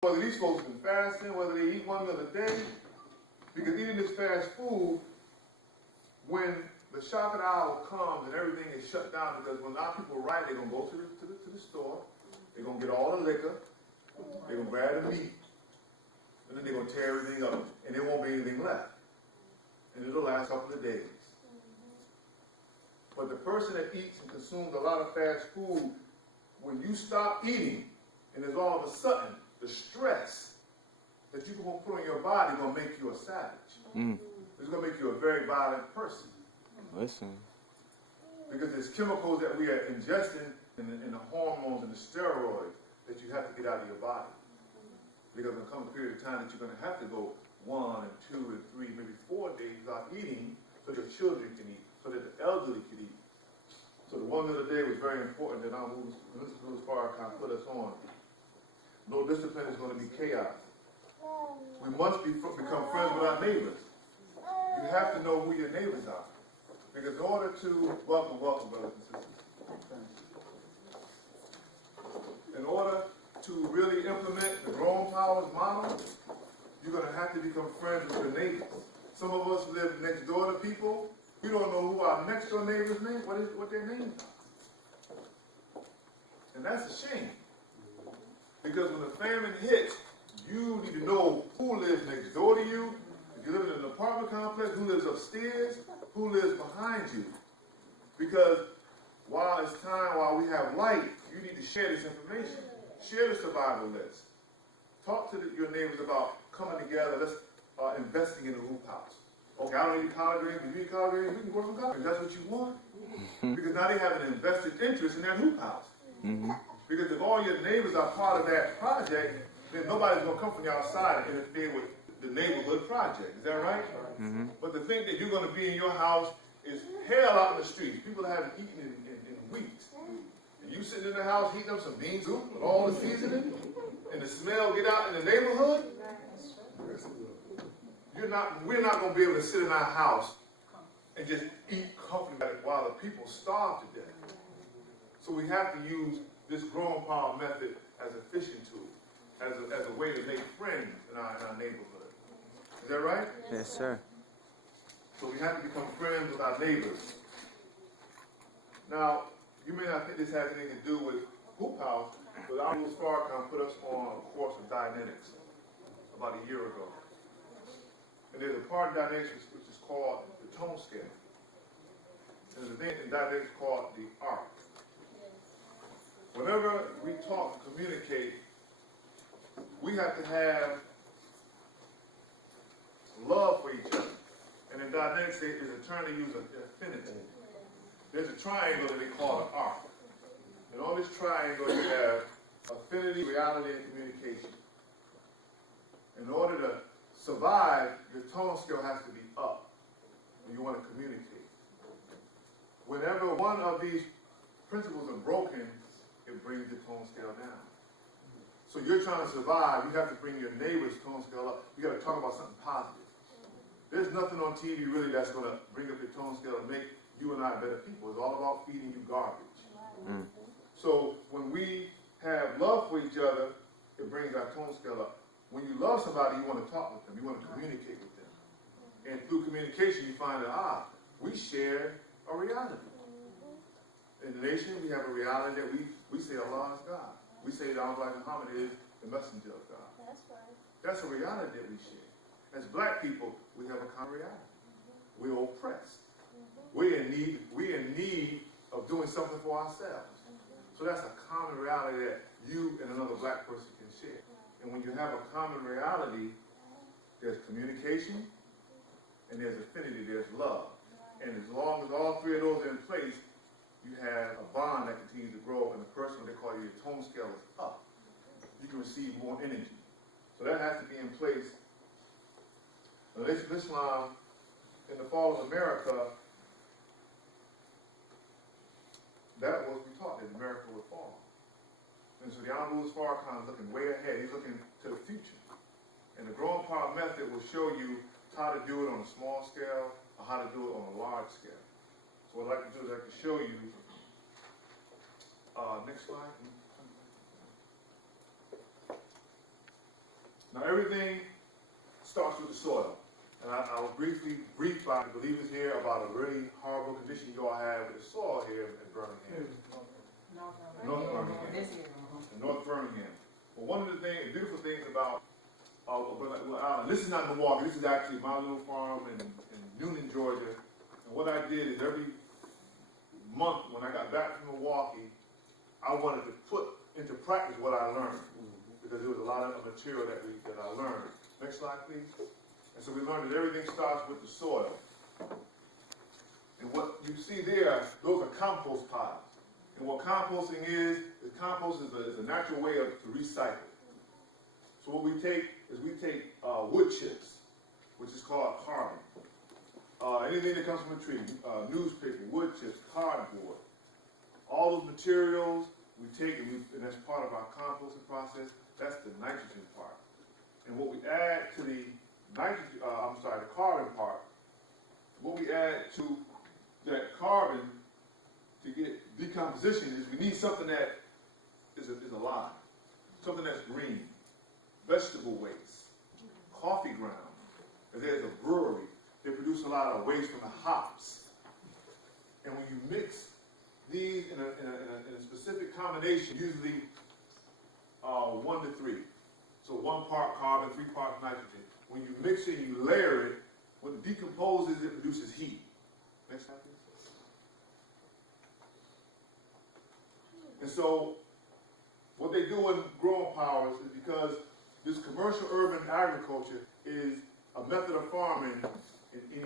Whether these folks been fasting, whether they eat one meal a day, because eating this fast food, when the shopping hour comes and everything is shut down, because when our people arrive, they're going to go to the store, they're going to get all the liquor, they're going to grab the meat, and then they're going to tear everything up, and there won't be anything left. And it'll last a couple of days. But the person that eats and consumes a lot of fast food, when you stop eating, and there's all of a sudden, the stress that you're going to put on your body is going to make you a savage. It's going to make you a very violent person. Listen. Because there's chemicals that we are ingesting in the hormones and the steroids that you have to get out of your body. Because there'll come a period of time that you're going to have to go 1 and 2 and 3, maybe 4 days without eating so your children can eat, so that the elderly can eat. So the 1 meal a day was very important that our Mrs. Farrakhan put us on. No discipline is going to be chaos. We must become friends with our neighbors. You have to know who your neighbors are. Because in order to, welcome, brothers and sisters. In order to really implement the Grown Powers model, you're going to have to become friends with your neighbors. Some of us live next door to people. We don't know who our next door neighbors' name, what their names are. And that's a shame. Because when the famine hits, you need to know who lives next door to you. If you live in an apartment complex, who lives upstairs, who lives behind you. Because while it's time, while we have light, you need to share this information. Share the survival list. Talk to your neighbors about coming together. Let's investing in the hoop house. Okay, I don't need college grades, but you need college grades, we can go to college. If that's what you want. Because now they have an invested interest in that hoop house. Because if all your neighbors are part of that project, then nobody's going to come from the outside and interfere with the neighborhood project. Is that right? But to think that you're going to be in your house is hell out in the streets. People haven't eaten in weeks. And you sitting in the house heating up some bean soup with all the seasoning, and the smell get out in the neighborhood, we're not going to be able to sit in our house and just eat comfortably while the people starve to death. So we have to use this growing power method as a fishing tool, as a way to make friends in our neighborhood. Is that right? Yes, sir. So we have to become friends with our neighbors. Now, you may not think this has anything to do with hoop house, but our Mrs. Farrakhan put us on a course of Dianetics about a year ago. And there's a part of Dianetics which is called the tone scale. And there's a thing in Dianetics called the art. Whenever we talk and communicate, we have to have love for each other. And in Dianetics, there's a term they use, affinity. There's a triangle that they call an arc. And on this triangle, you have affinity, reality, and communication. In order to survive, your tone scale has to be up when you want to communicate. Whenever one of these principles are broken, it brings the tone scale down. So you're trying to survive, you have to bring your neighbor's tone scale up. You got to talk about something positive. There's nothing on TV really that's going to bring up your tone scale and make you and I better people. It's all about feeding you garbage. So when we have love for each other, it brings our tone scale up. When you love somebody, you want to talk with them. You want to communicate with them. And through communication, you find that, we share a reality. In the nation, we have a reality that we say Allah is God. We say that Muhammad is the messenger of God. That's right. That's a reality that we share. As black people, we have a common reality. We're oppressed. We're in need of doing something for ourselves. So that's a common reality that you and another black person can share. And when you have a common reality, there's communication, and there's affinity, there's love. And as long as all three of those are in place, you have a bond that continues to grow, and the person, what they call your tone scale, is up. You can receive more energy. So that has to be in place. Now, Islam, in the fall of America, that was we taught that America would fall. And so the Honorable Farrakhan is looking way ahead. He's looking to the future. And the growing power method will show you how to do it on a small scale or how to do it on a large scale. So what I'd like to do is I'd like to show you, next slide. Now everything starts with the soil. And I was briefed by the believers here about a really horrible condition you all have with the soil here in Birmingham. North Birmingham. In North Birmingham. Well, one of the beautiful things about this is not Milwaukee, this is actually my little farm in Newnan, Georgia. And what I did is every month when I got back from Milwaukee, I wanted to put into practice what I learned. Because there was a lot of material that I learned. Next slide, please. And so we learned that everything starts with the soil. And what you see there, those are compost piles. And what composting is compost is a natural way to recycle. So what we take is wood chips, which is called carbon. Anything that comes from a tree, newspaper, wood chips, cardboard, all those materials we take and that's part of our composting process. That's the nitrogen part. And what we add to the the carbon part, what we add to that carbon to get decomposition is we need something that is alive, something that's green, vegetable waste, coffee grounds. And there's a brewery, they produce a lot of waste from the hops. And when you mix these in a specific combination, usually 1 to 3. So 1 part carbon, 3 parts nitrogen. When you mix it and you layer it, when it decomposes, it produces heat. Next slide, please. And so what they do in growing powers is because this commercial urban agriculture is a method of farming in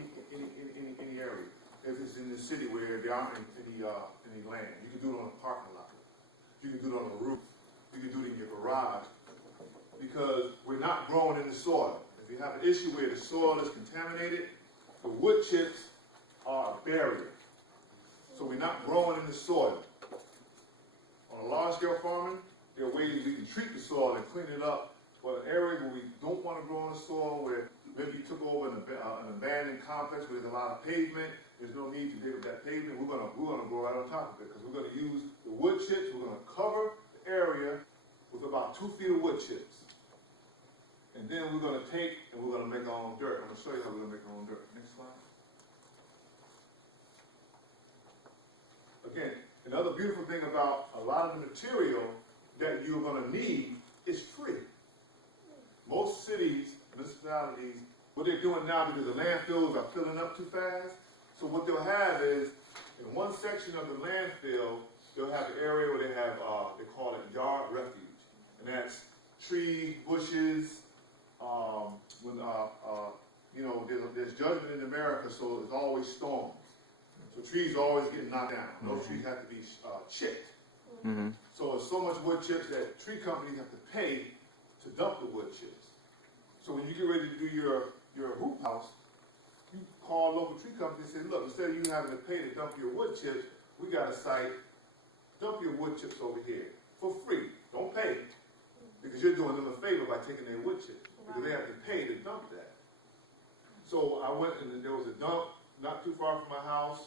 any area. If it's in the city where there aren't any land, you can do it on a parking lot. You can do it on a roof. You can do it in your garage. Because we're not growing in the soil. If you have an issue where the soil is contaminated, the wood chips are a barrier. So we're not growing in the soil. On a large scale farming, there are ways we can treat the soil and clean it up. But in areas where we don't want to grow in the soil, where maybe you took over an abandoned complex where there's a lot of pavement, there's no need to dig up that pavement, we're gonna grow right on top of it because we're gonna use the wood chips, we're gonna cover the area with about 2 feet of wood chips. And then we're gonna take and we're gonna make our own dirt. I'm gonna show you how we're gonna make our own dirt. Next slide. Again, another beautiful thing about a lot of the material that you're gonna need is free. Most cities, municipalities, what they're doing now because the landfills are filling up too fast, so what they'll have is, in one section of the landfill, they'll have an area where they have, they call it yard refuge. And that's trees, bushes, there's judgment in America, so there's always storms. So trees are always getting knocked down. Those trees have to be chipped. Mm-hmm. So there's so much wood chips that tree companies have to pay to dump the wood chips. So when you get ready to do your hoop house, you call a local tree company and say, look, instead of you having to pay to dump your wood chips, we got a site, dump your wood chips over here for free. Don't pay, because you're doing them a favor by taking their wood chips, because they have to pay to dump that. So I went and there was a dump not too far from my house.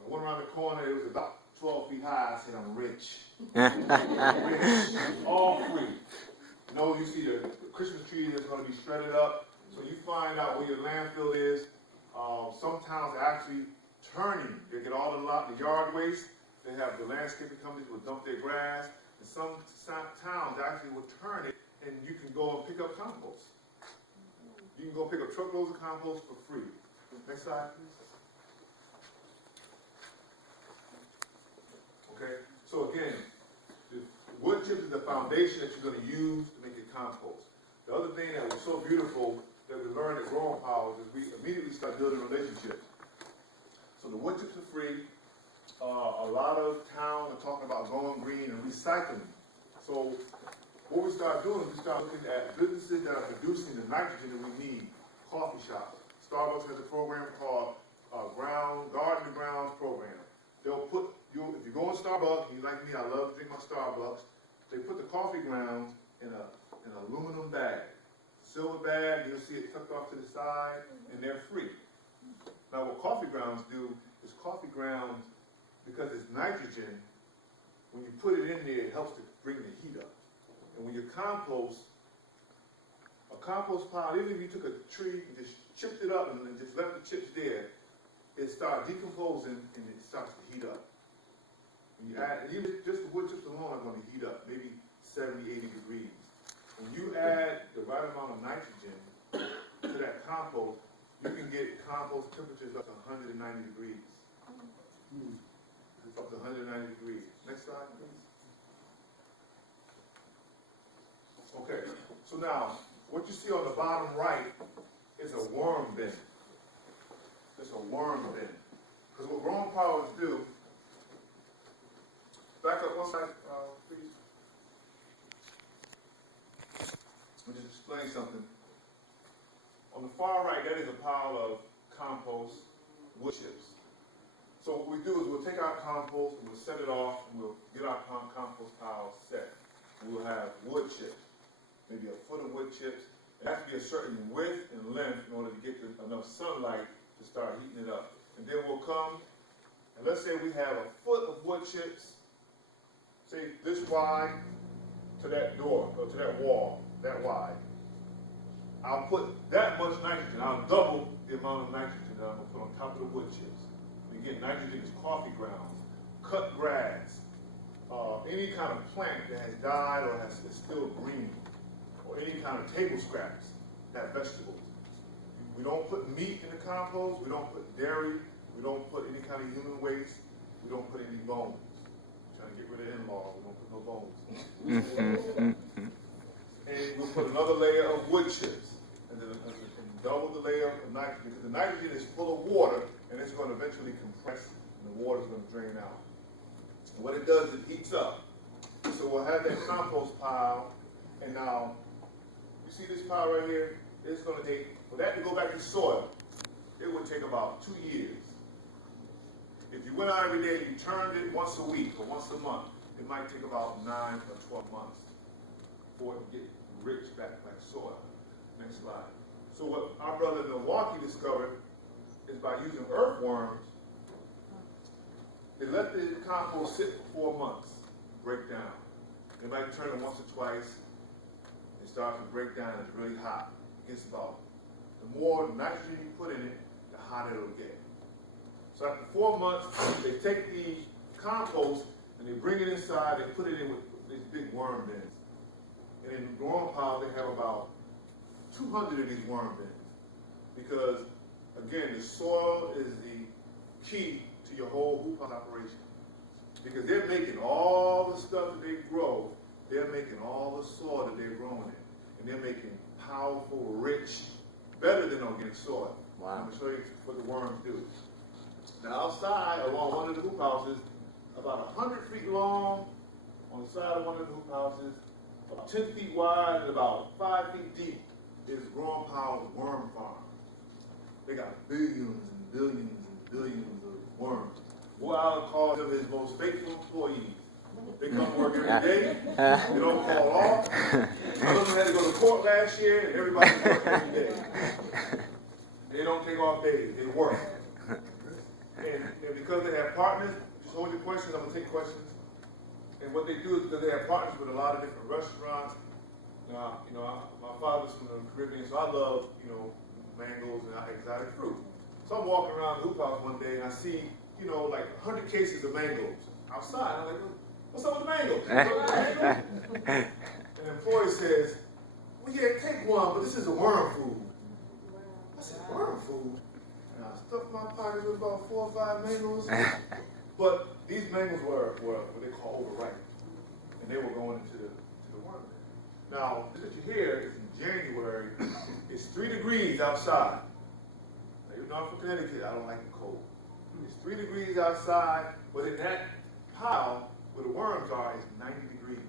I went around the corner, it was about 12 feet high. I said, I'm rich. I'm rich. All free. You know, you see the Christmas tree that's going to be shredded up. So you find out where your landfill is. Some towns are actually turning. They get all the yard waste. They have the landscaping companies will dump their grass. And some towns actually will turn it, and you can go and pick up compost. You can go pick up truckloads of compost for free. Next slide, please. Okay, so again, the wood chips is the foundation that you're going to use to make your compost. The other thing that was so beautiful that we learned at Growing Powers is we immediately start building relationships. So the wood chips are free. A lot of towns are talking about going green and recycling. So what we start doing is we start looking at businesses that are producing the nitrogen that we need. Coffee shops. Starbucks has a program called Garden to Grounds program. They'll put if you go in Starbucks, and you like me, I love to drink my Starbucks. They put the coffee grounds in an aluminum bag, silver bag. You'll see it tucked off to the side, and they're free. Now, what coffee grounds do is coffee grounds, because it's nitrogen. When you put it in there, it helps to bring the heat up. And when you compost, compost pile, even if you took a tree and just chipped it up and then just left the chips there, it starts decomposing and it starts to heat up. When you add, even just the wood chips alone are going to heat up, maybe 70, 80 degrees. When you add the right amount of nitrogen to that compost, you can get compost temperatures up to 190 degrees. Up to 190 degrees. Next slide, please. Okay, so now, what you see on the bottom right is a worm bin. It's a worm bin. Because what growing powers do, back up one slide, please. Let me just explain something. On the far right, that is a pile of compost wood chips. So what we do is we'll take our compost and we'll set it off and we'll get our compost pile set. And we'll have wood chips, maybe a foot of wood chips. It has to be a certain width and length in order to get enough sunlight to start heating it up. And then we'll come, and let's say we have a foot of wood chips, say this wide to that door, or to that wall, that wide. I'll put that much nitrogen, I'll double the amount of nitrogen that I'm going to put on top of the wood chips. And again, nitrogen is coffee grounds, cut grass, any kind of plant that has died or is still green, or any kind of table scraps, that vegetables. We don't put meat in the compost, we don't put dairy, we don't put any kind of human waste, we don't put any bones. I'm trying to get rid of in-laws, we don't put no bones. And we'll put another layer of wood chips, and then double the layer of nitrogen, because the nitrogen is full of water, and it's going to eventually compress, and the water is going to drain out. And what it does, it heats up. So we'll have that compost pile, and now, you see this pile right here? It's going to take, for that to go back to soil, it would take about 2 years. If you went out every day and you turned it once a week or once a month, it might take about 9 or 12 months before it get rich back like soil. Next slide. So what our brother in Milwaukee discovered is by using earthworms, they let the compost sit for 4 months, break down. They might turn it once or twice. It starts to break down. It's really hot. It gets about, the more nitrogen you put in it, the hotter it'll get. So after 4 months, they take the compost and they bring it inside. They put it in with these big worm bins. And in the growing pile, they have about 200 of these worm bins. Because, again, the soil is the key to your whole hoop house operation. Because they're making all the stuff that they grow, they're making all the soil that they're growing in. And they're making powerful, rich, better than organic soil. Wow. I'm going to show you what the worms do. Now outside, along one of the hoop houses, about 100 feet long, on the side of one of the hoop houses, about 10 feet wide and about 5 feet deep, is Growing Power's worm farm. They got billions and billions and billions of worms. Will Allen calls them his most faithful employees. They come to work every day. They don't call off. Some of them had to go to court last year, and everybody works every day. They don't take off days. They work. And because they have partners, just hold your questions. I'm going to take questions. And what they do is because they have partners with a lot of different restaurants. My father's from the Caribbean, so I love, mangoes and exotic fruit. So I'm walking around the hoop house one day, and I see, like 100 cases of mangoes outside. I'm like, what's up with the mangoes? And the employee says, well, yeah, take one, but this is a worm food. I said, worm food? And I stuffed my pockets with about 4 or 5 mangoes. But these mangoes were what they call overripe. And they were going into the worm. Now, this that you hear is in January, it's 3 degrees outside. Now, even though I'm from Connecticut, I don't like the cold. It's 3 degrees outside, but in that pile where the worms are, it's 90 degrees.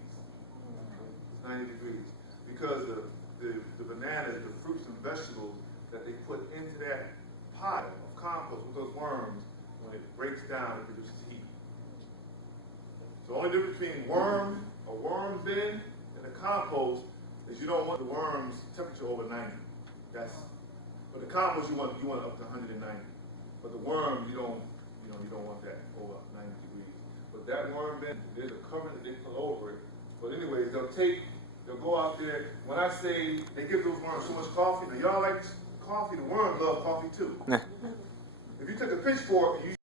It's 90 degrees. Because the bananas, the fruits and vegetables that they put into that pile of compost with those worms, when it breaks down, it produces heat. So the only difference between a worm bin, and a compost is you don't want the worms temperature over 90. But the compost you want up to 190. But the worms you don't want that over 90 degrees. But that worm bin, there's a cover that they put over it. But anyways, they'll take they'll go out there. When I say they give those worms so much coffee, now y'all like coffee, the worms love coffee too. If you took a pitchfork and you